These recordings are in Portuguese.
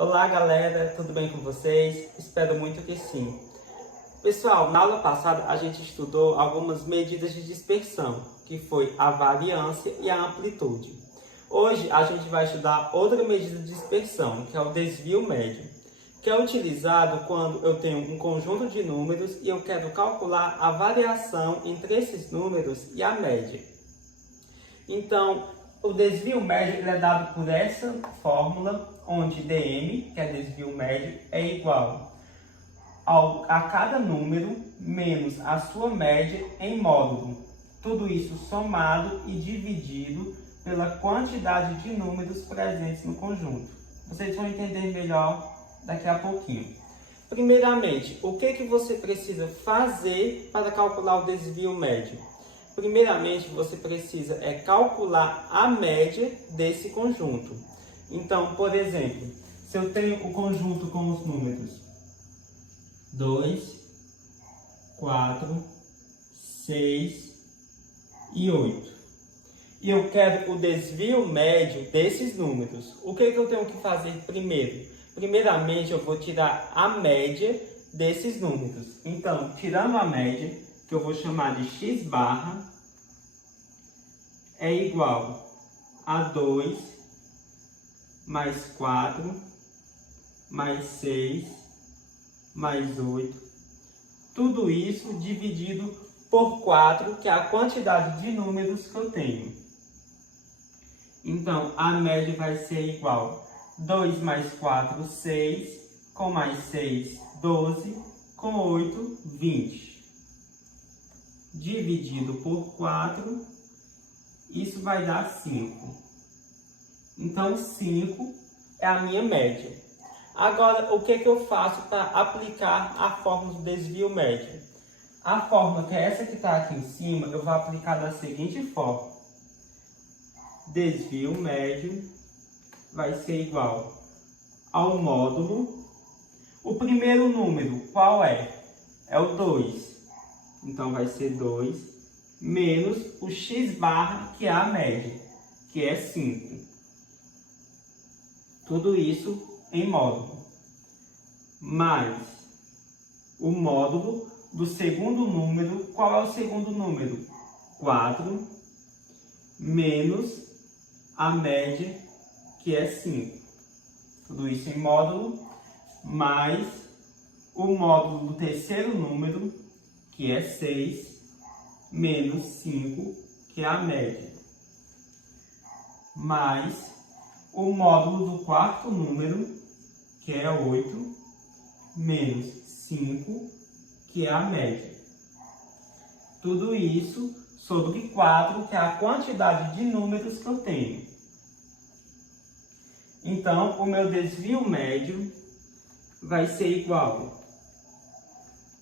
Olá galera, tudo bem com vocês? Espero muito que sim. Pessoal, na aula passada a gente estudou algumas medidas de dispersão, que foi a variância e a amplitude. Hoje a gente vai estudar outra medida de dispersão, que é o desvio médio, que é utilizado quando eu tenho um conjunto de números e eu quero calcular a variação entre esses números e a média. Então, o desvio médio ele é dado por essa fórmula, onde dm, que é desvio médio, é igual a cada número menos a sua média em módulo. Tudo isso somado e dividido pela quantidade de números presentes no conjunto. Vocês vão entender melhor daqui a pouquinho. Primeiramente, o que você precisa fazer para calcular o desvio médio? Primeiramente, você precisa calcular a média desse conjunto. Então, por exemplo, se eu tenho o conjunto com os números 2, 4, 6 e 8. E eu quero o desvio médio desses números. O que eu tenho que fazer primeiro? Primeiramente, eu vou tirar a média desses números. Então, tirando a média, que eu vou chamar de x barra, é igual a 2 mais 4 mais 6 mais 8. Tudo isso dividido por 4, que é a quantidade de números que eu tenho. Então, a média vai ser igual a 2 mais 4, 6, com mais 6, 12, com 8, 20. Dividido por 4, isso vai dar 5. Então, 5 é a minha média. Agora, o que eu faço para aplicar a fórmula do desvio médio? A fórmula, que é essa que está aqui em cima, eu vou aplicar da seguinte forma. Desvio médio vai ser igual ao módulo. O primeiro número, qual é? É o 2. Então, vai ser 2 menos o x barra, que é a média, que é 5. Tudo isso em módulo. Mais o módulo do segundo número. Qual é o segundo número? 4 menos a média, que é 5. Tudo isso em módulo, mais o módulo do terceiro número, que é 6, menos 5, que é a média, mais o módulo do quarto número, que é 8, menos 5, que é a média. Tudo isso sobre 4, que é a quantidade de números que eu tenho. Então, o meu desvio médio vai ser igual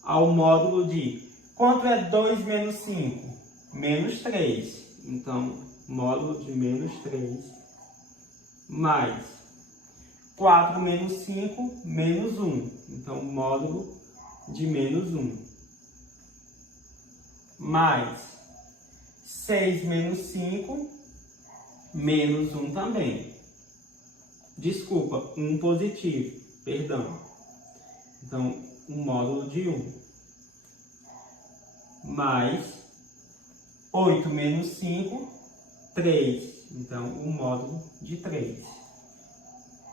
ao módulo de... Quanto é 2 menos 5? Menos 3. Então, módulo de menos 3. Mais 4 menos 5, menos 1. Então, módulo de menos 1. Mais 6 menos 5, menos 1 também. Desculpa, 1 positivo, perdão. Então, um módulo de 1. Mais 8 menos 5, 3. Então, um módulo de 3.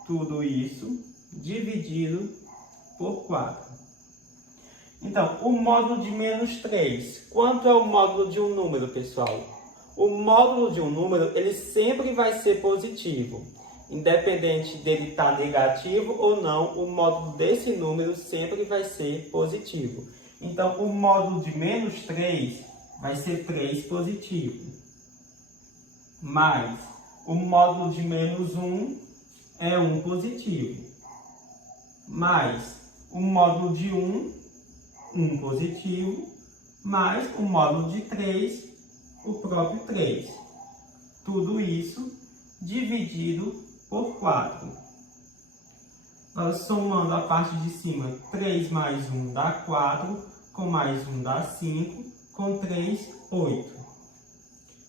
Tudo isso dividido por 4. Então, o módulo de menos 3. Quanto é o módulo de um número, pessoal? O módulo de um número, ele sempre vai ser positivo. Independente dele estar negativo ou não, o módulo desse número sempre vai ser positivo. Então, o módulo de menos 3 vai ser 3 positivo. Mais o módulo de menos 1 é 1 positivo. Mais o módulo de 1, 1 positivo. Mais o módulo de 3, o próprio 3. Tudo isso dividido por 4. Agora, somando a parte de cima, 3 mais 1 dá 4, com mais 1 dá 5, com 3, 8.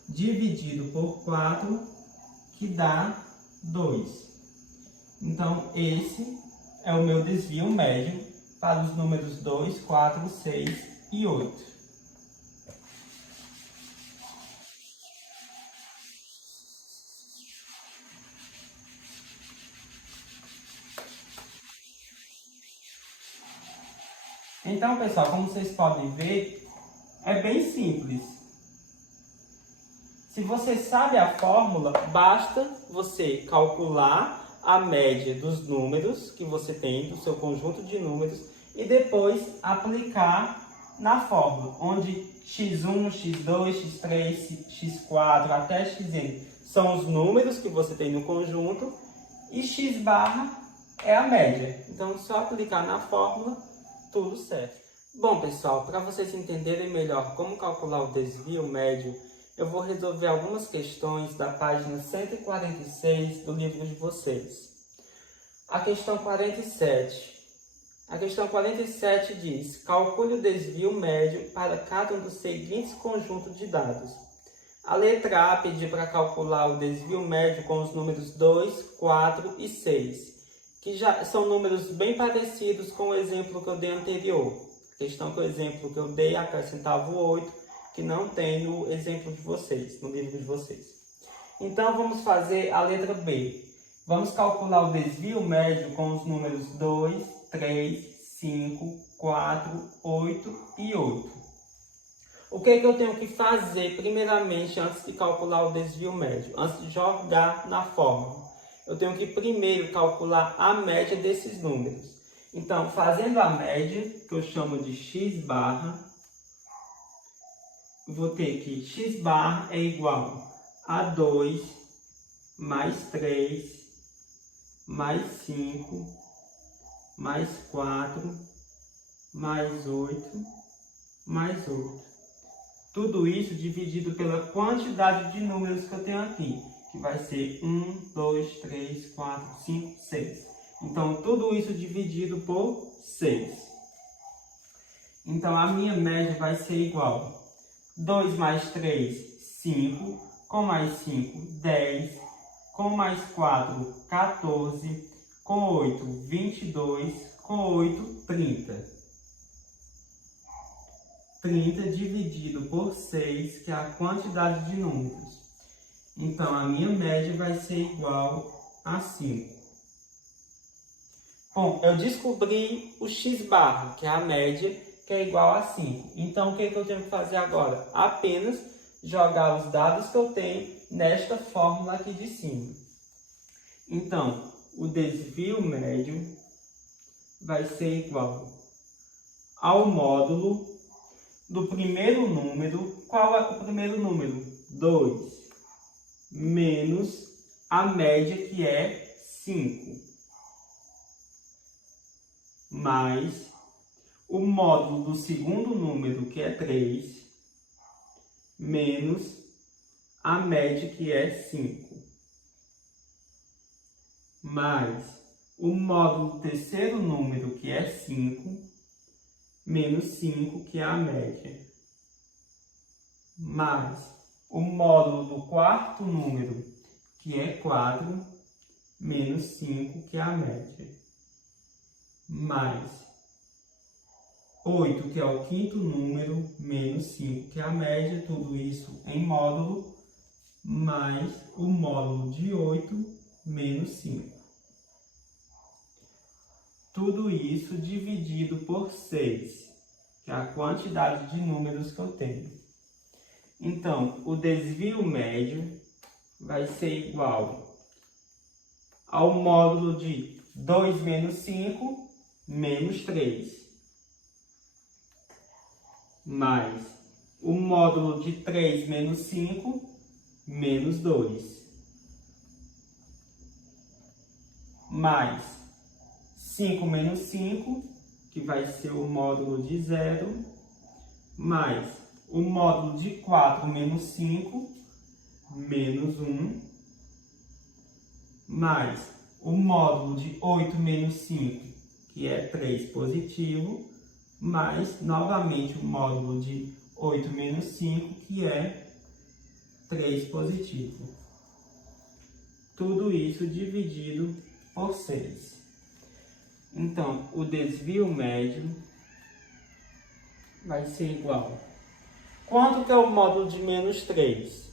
Dividido por 4, que dá 2. Então, esse é o meu desvio médio para os números 2, 4, 6 e 8. Então, pessoal, como vocês podem ver, é bem simples. Se você sabe a fórmula, basta você calcular a média dos números que você tem, do seu conjunto de números, e depois aplicar na fórmula, onde x1, x2, x3, x4 até xn são os números que você tem no conjunto e x barra é a média. Então, só aplicar na fórmula, tudo certo. Bom, pessoal, para vocês entenderem melhor como calcular o desvio médio, eu vou resolver algumas questões da página 146 do livro de vocês. A questão 47. A questão 47 diz: calcule o desvio médio para cada um dos seguintes conjuntos de dados. A letra A pediu para calcular o desvio médio com os números 2, 4 e 6, que já são números bem parecidos com o exemplo que eu dei anterior. A questão que o exemplo que eu dei acrescentava o 8, que não tem no exemplo de vocês, no livro de vocês. Então, vamos fazer a letra B. Vamos calcular o desvio médio com os números 2, 3, 5, 4, 8 e 8. O que eu tenho que fazer, primeiramente, antes de calcular o desvio médio? Antes de jogar na fórmula, eu tenho que primeiro calcular a média desses números. Então, fazendo a média, que eu chamo de x barra, vou ter que x barra é igual a 2 mais 3 mais 5 mais 4 mais 8 mais 8. Tudo isso dividido pela quantidade de números que eu tenho aqui, que vai ser 1, 2, 3, 4, 5, 6. Então, tudo isso dividido por 6. Então, a minha média vai ser igual 2 mais 3, 5, com mais 5, 10, com mais 4, 14, com 8, 22, com 8, 30. 30 dividido por 6, que é a quantidade de números. Então, a minha média vai ser igual a 5. Bom, eu descobri o x barra, que é a média, que é igual a 5. Então, o que eu tenho que fazer agora? Apenas jogar os dados que eu tenho nesta fórmula aqui de cima. Então, o desvio médio vai ser igual ao módulo do primeiro número. Qual é o primeiro número? 2. Menos a média, que é 5. Mais o módulo do segundo número, que é 3, menos a média, que é 5, mais o módulo do terceiro número, que é 5, menos 5, que é a média, mais o módulo do quarto número, que é 4, menos 5, que é a média, mais 8, que é o quinto número, menos 5, que é a média, tudo isso em módulo, mais o módulo de 8, menos 5. Tudo isso dividido por 6, que é a quantidade de números que eu tenho. Então, o desvio médio vai ser igual ao módulo de 2 menos 5, menos 3. Mais o módulo de 3 menos 5, menos 2. Mais 5 menos 5, que vai ser o módulo de 0. Mais o módulo de 4 menos 5, menos 1. Mais o módulo de 8 menos 5, que é 3 positivo. Mais, novamente, o módulo de 8 menos 5, que é 3 positivo. Tudo isso dividido por 6. Então, o desvio médio vai ser igual. Quanto que é o módulo de menos 3?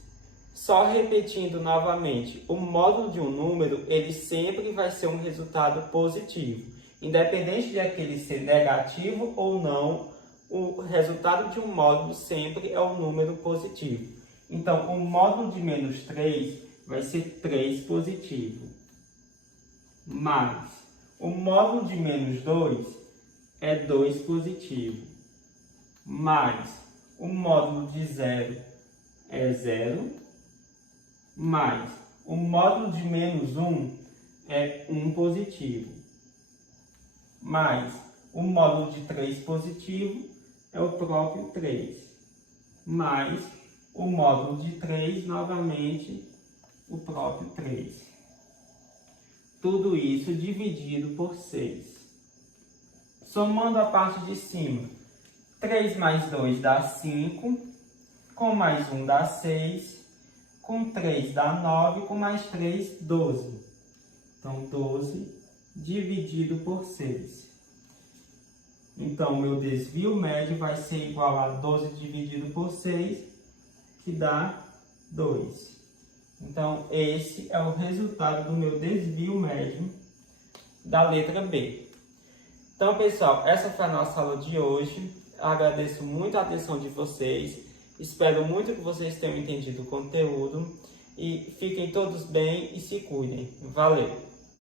Só repetindo novamente, o módulo de um número, ele sempre vai ser um resultado positivo. Independente de aquele ser negativo ou não, o resultado de um módulo sempre é um número positivo. Então, o módulo de menos 3 vai ser 3 positivo. Mais o módulo de menos 2 é 2 positivo. Mais o módulo de 0 é 0. Mais o módulo de menos 1 é 1 positivo. Mais o módulo de 3 positivo é o próprio 3. Mais o módulo de 3, novamente, o próprio 3. Tudo isso dividido por 6. Somando a parte de cima, 3 mais 2 dá 5, com mais 1 dá 6, com 3 dá 9, com mais 3, 12. Então, 12 dividido por 6. Então, meu desvio médio vai ser igual a 12 dividido por 6, que dá 2. Então, esse é o resultado do meu desvio médio da letra B. Então, pessoal, essa foi a nossa aula de hoje. Agradeço muito a atenção de vocês. Espero muito que vocês tenham entendido o conteúdo. E fiquem todos bem e se cuidem. Valeu!